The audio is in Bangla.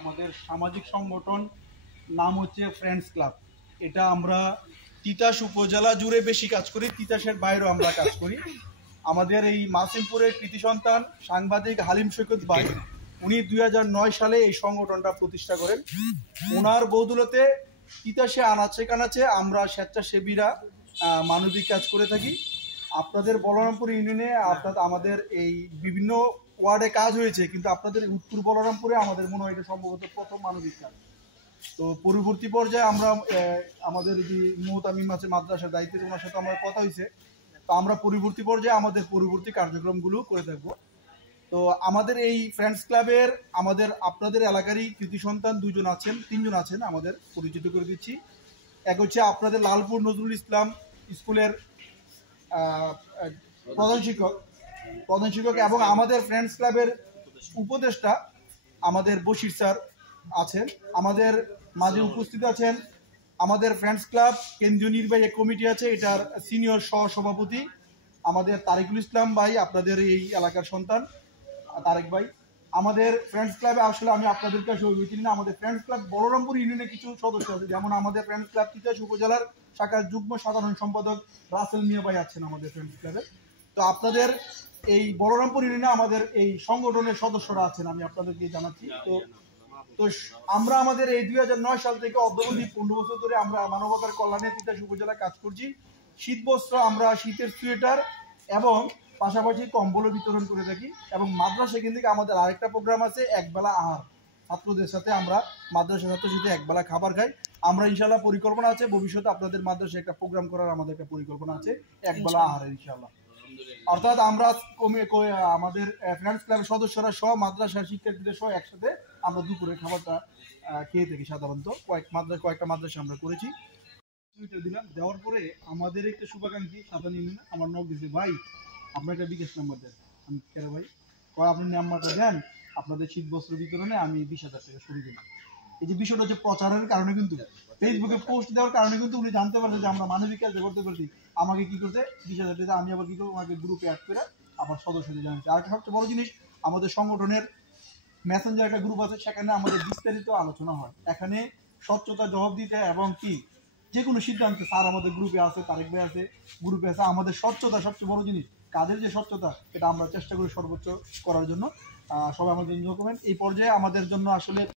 আমাদের সামাজিক সংগঠন নাম হচ্ছে ফ্রেন্ডস ক্লাব। এটা আমরা তিতাস উপজেলা জুড়ে বেশি কাজ করি, তিতাসের বাইরেও আমরা কাজ করি। আমাদের এই মাসিমপুরের কৃতি সন্তান সাংবাদিক হালিম সৈকত ভাই, উনি 2009 সালে এই সংগঠনটা প্রতিষ্ঠা করেন। ওনার বৌদুলতে তিতাসে আনাচে কানাচে আমরা স্বেচ্ছাসেবীরা মানবিক কাজ করে থাকি। আপনাদের বলরামপুর ইউনিয়নে অর্থাৎ আমাদের এই বিভিন্ন ওয়ার্ডে কাজ হয়েছে, কিন্তু আপনাদের উত্তর বলরামপুরে আমাদের মনে হয় এটা সম্ভবত প্রথম মানবিক কাজ। তো পরবর্তী পর্যায়ে আমরা আমাদের যে মুহতামিম আছে মাদ্রাসার দায়িত্বের, ওনার সাথে আমার কথা হয়েছে। তো আমরা পরবর্তী পর্যায়ে আমাদের পরবর্তী কার্যক্রমগুলো করে থাকবো। তো আমাদের এই ফ্রেন্ডস ক্লাবের আপনাদের এলাকারই কৃতি সন্তান তিনজন আছেন, আমাদের পরিচিত করে দিচ্ছি। এক হচ্ছে আপনাদের লালপুর নজরুল ইসলাম স্কুলের প্রধান শিক্ষক এবং আমাদের ফ্রেন্ডস ক্লাবের উপদেষ্টা আমাদের বশির স্যার আছেন। আমাদের মাঝে উপস্থিত আছেন আমাদের ফ্রেন্ডস ক্লাব কেন্দ্রীয় নির্বাহী কমিটি আছে, এটার সিনিয়র সহসভাপতি আমাদের তারিকুল ইসলাম ভাই, আপনাদের এই এলাকার সন্তান তারেক ভাই। আমাদের ফ্রেন্ডস ক্লাবে আসলে আমি আপনাদের কাছে চিনি না, আমাদের ফ্রেন্ডস ক্লাব বলরামপুর ইউনিয়নে কিছু সদস্য আছে, যেমন আমাদের ফ্রেন্ডস ক্লাব তিতাস উপজেলার শাখার যুগ্ম সাধারণ সম্পাদক রাসেল মিয়া ভাই আছেন আমাদের ফ্রেন্ডস ক্লাবে। তো আপনাদের এই বলরামপুর ইউনিয়নে আমাদের এই সংগঠনের সদস্যরা আছেন, আমি আপনাদেরকে জানাচ্ছি। তো আমরা আমাদের এই 2009 সাল থেকে অদ্যাবধি 15 বছর ধরে আমরা মানবতার কল্যাণে তিতাস উপজেলায় কাজ করছি। শীত বস্ত্র, আমরা শীতের সোয়েটার এবং পাশাপাশি কম্বলও বিতরণ করে থাকি। এবং মাদ্রাসা কেন্দ্রিক আমাদের আরেকটা প্রোগ্রাম আছে, একবেলা আহার। ছাত্রদের সাথে আমরা মাদ্রাসা ছাত্রদের সাথে একবেলা খাবার খাই। আমরা ইনশাল্লাহ পরিকল্পনা আছে ভবিষ্যতে আপনাদের মাদ্রাসায় একটা প্রোগ্রাম করার, আমাদের একটা পরিকল্পনা আছে একবেলা আহারের ইনশাল্লাহ। অর্থাৎ আমরা আমাদের ফ্রেন্ডস ক্লাবের সদস্যরা সহ মাদ্রাসার শিক্ষার্থীদের সহ একসাথে আমরা দুপুরের খাবারটা খেয়ে থাকি। সাধারণত কয়েকটা মাদ্রাসা আমরা করেছি। দিলাম, দেওয়ার পরে আমাদের একটা শুভাকাঙ্ক্ষী সাধারণ ইউনিয়ন আমার নক দিয়েছে, ভাই আপনার একটা বিকাশ নাম্বার দেন। আমি কেন ভাই, আপনি নাম্বারটা দেন, আপনাদের শীত বস্ত্র বিতরণে আমি 20,000 টাকা শুরু দিলাম। এই যে বিষয়টা হচ্ছে প্রচারের কারণে, কিন্তু ফেসবুকে পোস্ট দেওয়ার কারণে কিন্তু উনি জানতে পারছে যে আমরা মানবিক কাজ করতে পারছি। আমাকে কি করতে 20,000 টাকা, আমি আবার কি করবো, আমাকে গ্রুপে অ্যাড করে আবার সদস্যদের জানাচ্ছি। আর সবচেয়ে বড় জিনিস, আমাদের সংগঠনের মেসেঞ্জার একটা গ্রুপ আছে, সেখানে আমাদের বিস্তারিত আলোচনা হয়। এখানে স্বচ্ছতা জবাব দিতে এবং কি যে কোনো সিদ্ধান্তে স্যার আমাদের গ্রুপে আছে, তারেক ভাই আছে গ্রুপে আছে। আমাদের স্বচ্ছতা সবচেয়ে বড় জিনিস, কাজের যে স্বচ্ছতা, এটা আমরা চেষ্টা করি সর্বোচ্চ করার জন্য। সবাই আমাদের জন্য করবেন। এই পর্যায়ে আমাদের জন্য আসলে